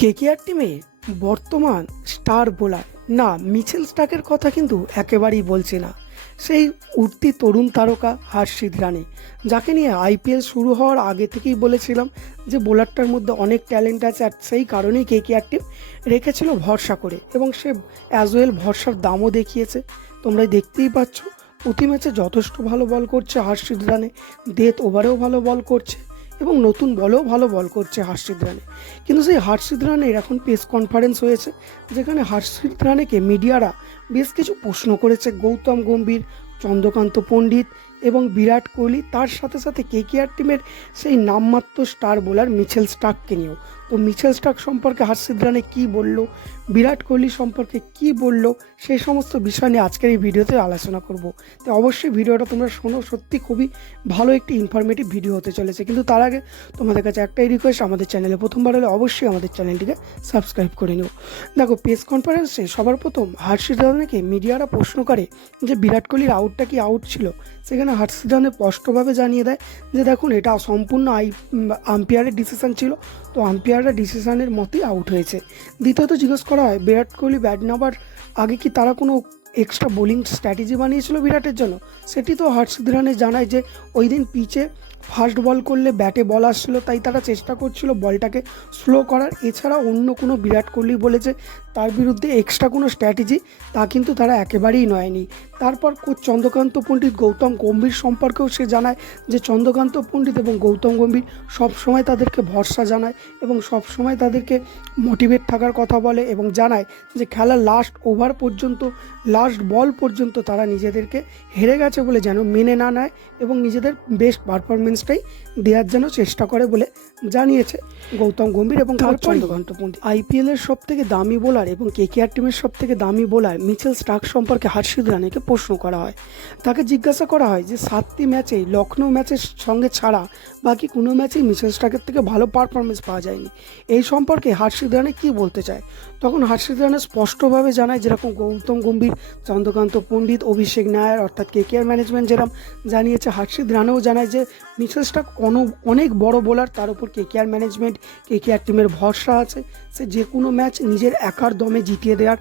KKR টিমে বর্তমান star bowler. না, মিচেল স্টাকের কথা কিন্তু একেবারেই বলছে না। সেই উঠতি তরুণ তারকা হার্ষিদ রানে, যাকে নিয়ে আইপিএল শুরু হওয়ার আগে থেকেই বলেছিলাম যে বোলারটার মধ্যে অনেক ট্যালেন্ট আছে আর সেই কারণেই কেকেআর টিম রেখেছিল ভরসা করে এবং সে অ্যাজ ওয়েল ভরসার দামও দেখিয়েছে। তোমরা দেখতেই পাচ্ছ, প্রতি ম্যাচে যথেষ্ট ভালো বল করছে হার্ষিদ রানে ডেথ ওভারেও ভালো বল করছে। এবং নতুন বলেও ভালো বল করছে হার্ষিদ রানে। কিন্তু সেই হার্ষিদ রানের এখন প্রেস কনফারেন্স হয়েছে, যেখানে হার্ষিদ রানেকে মিডিয়ারা বেশ কিছু প্রশ্ন করেছে। গৌতম গম্ভীর, চন্দ্রকান্ত পণ্ডিত এবং বিরাট কোহলি তার সাথে সাথে কেকেআর টিমের সেই নামমাত্র স্টার বোলার মিচেল স্টাককে নিয়েও। তো মিচেল স্টাক সম্পর্কে হার্ষিদ রানে কী বলল? বিরাট কোহলি সম্পর্কে কী বলল? সেই সমস্ত বিষয় নিয়ে আজকের এই ভিডিওতে আলোচনা করব। তো অবশ্যই ভিডিওটা তোমরা শোনো, সত্যি খুবই ভালো একটি ইনফরমেটিভ ভিডিও হতে চলেছে। কিন্তু তার আগে তোমাদের কাছে একটাই রিকোয়েস্ট আমাদের চ্যানেলে প্রথমবার হলে অবশ্যই আমাদের চ্যানেলটিকে সাবস্ক্রাইব করে নিও। দেখো প্রেস কনফারেন্সে সবার প্রথম হার্ষিদ রানাকে মিডিয়ারা প্রশ্ন করে যে বিরাট কোহলির আউটটা কি আউট ছিল? সেখানে হার্ষিদ রানে স্পষ্টভাবে জানিয়ে দেয় যে দেখুন, এটা সম্পূর্ণ আই আম্পায়ারের ডিসিশান ছিল। তো আম্পায়াররা ডিসিশানের মতেই আউট হয়েছে। দ্বিতীয়ত জিজ্ঞেস করা হয়, বিরাট কোহলি ব্যাট নেওয়ার আগে কি তারা কোনো এক্সট্রা বোলিং স্ট্র্যাটেজি বানিয়েছিল বিরাটের জন্য? সেটি তো হর্ষিদ রানে জানায় যে ওই দিন পিচে ফাস্ট বল করলে ব্যাটে বল আসছিল, তাই তারা চেষ্টা করছিল বলটাকে স্লো করার। এছাড়া অন্য কোনো বিরাট কোহলি বলেছে তার বিরুদ্ধে এক্সট্রা কোনো স্ট্র্যাটেজি তা কিন্তু তারা একেবারেই নয়নি। তারপর কোচ চন্দ্রকান্ত পণ্ডিত গৌতম গম্ভীর সম্পর্কেও সে জানায় যে চন্দ্রকান্ত পণ্ডিত এবং গৌতম গম্ভীর সবসময় তাদেরকে ভরসা জানায় এবং সবসময় তাদেরকে মোটিভেট থাকার কথা বলে এবং জানায় যে খেলার লাস্ট ওভার পর্যন্ত লাস্ট বল পর্যন্ত তারা নিজেদেরকে হেরে গেছে বলে যেন মেনে না নেয় এবং নিজেদের বেস্ট পারফরমেন্সটাই দেওয়ার জন্য চেষ্টা করে বলে জানিয়েছে গৌতম গম্ভীর এবং চন্দ্রকান্ত পণ্ডিত। আইপিএলের সব থেকে দামি বোলার এবং কে কেকেআর টিমের সব থেকে দামি বোলার মিচেল স্টার্ক সম্পর্কে হার্ষিদ রানেকে প্রশ্ন করা হয়। তাকে জিজ্ঞাসা করা হয় যে সাতটি ম্যাচেই লখনৌ ম্যাচের সঙ্গে ছাড়া বাকি কোনো ম্যাচেই মিচেল স্টার্কের থেকে ভালো পারফরমেন্স পাওয়া যায়নি। এই সম্পর্কে হার্ষিদ রানে কী বলতে চায়? তখন হার্ষিদ রানে স্পষ্টভাবে জানায় যেরকম গৌতম গম্ভীর চন্দ্রকান্ত পণ্ডিত অভিষেক নায়ার অর্থাৎ কে কেকেআর ম্যানেজমেন্ট যেরকম জানিয়েছে হার্ষিদ রানেও জানায় যে মিচেল স্টার্ক অনেক বড় বোলার তার উপর কেকেআর ম্যানেজমেন্ট কে কেকেআর টিমের ভরসা আছে। সে যে কোনো ম্যাচ নিজের একার দমে জিতিয়ে দেওয়ার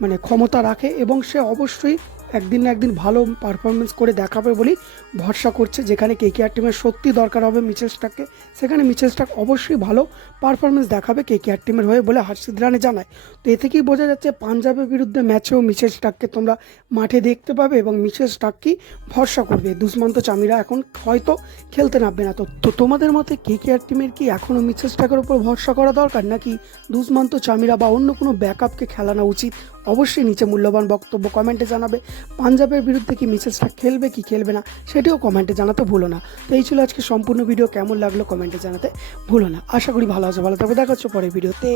মানে ক্ষমতা রাখে এবং সে অবশ্যই একদিন না একদিন ভালো পারফরমেন্স করে দেখাবে বলেই ভরসা করছে, যেখানে কেকেআর টিমের সত্যি দরকার হবে মিচেল স্টাককে সেখানে মিচেল স্টাক অবশ্যই ভালো পারফরমেন্স দেখাবে কে কেকেআর টিমের হয়ে বলে হার্ষিদ রানে জানায়। তো এ থেকেই বোঝা যাচ্ছে পাঞ্জাবের বিরুদ্ধে ম্যাচেও মিচেল স্টাককে তোমরা মাঠে দেখতে পাবে এবং মিচেল স্টাককেই ভরসা করবে। দুষ্মন্ত চামিরা এখন হয়তো খেলতে নামবে না। তো তো তোমাদের মতে কে কেকেআর টিমের কি এখনও মিচেল স্টাকের উপর ভরসা করা দরকার, নাকি দুষ্মন্ত চামিরা বা অন্য কোনো ব্যাকআপকে খেলানো উচিত? অবশ্যই নিচে মূল্যবান বক্তব্য কমেন্টে জানাবে। পাঞ্জাবের বিরুদ্ধে কি মিসেসটা খেলবে, কি খেলবে না, সেটিও কমেন্টে জানাতে ভুলো না। তো এই ছিল আজকে সম্পূর্ণ ভিডিও কেমন লাগল কমেন্টে জানাতে ভুলো না। আশা করি ভালো আছে, ভালো থাকবে দেখা হচ্ছে পরের ভিডিওতে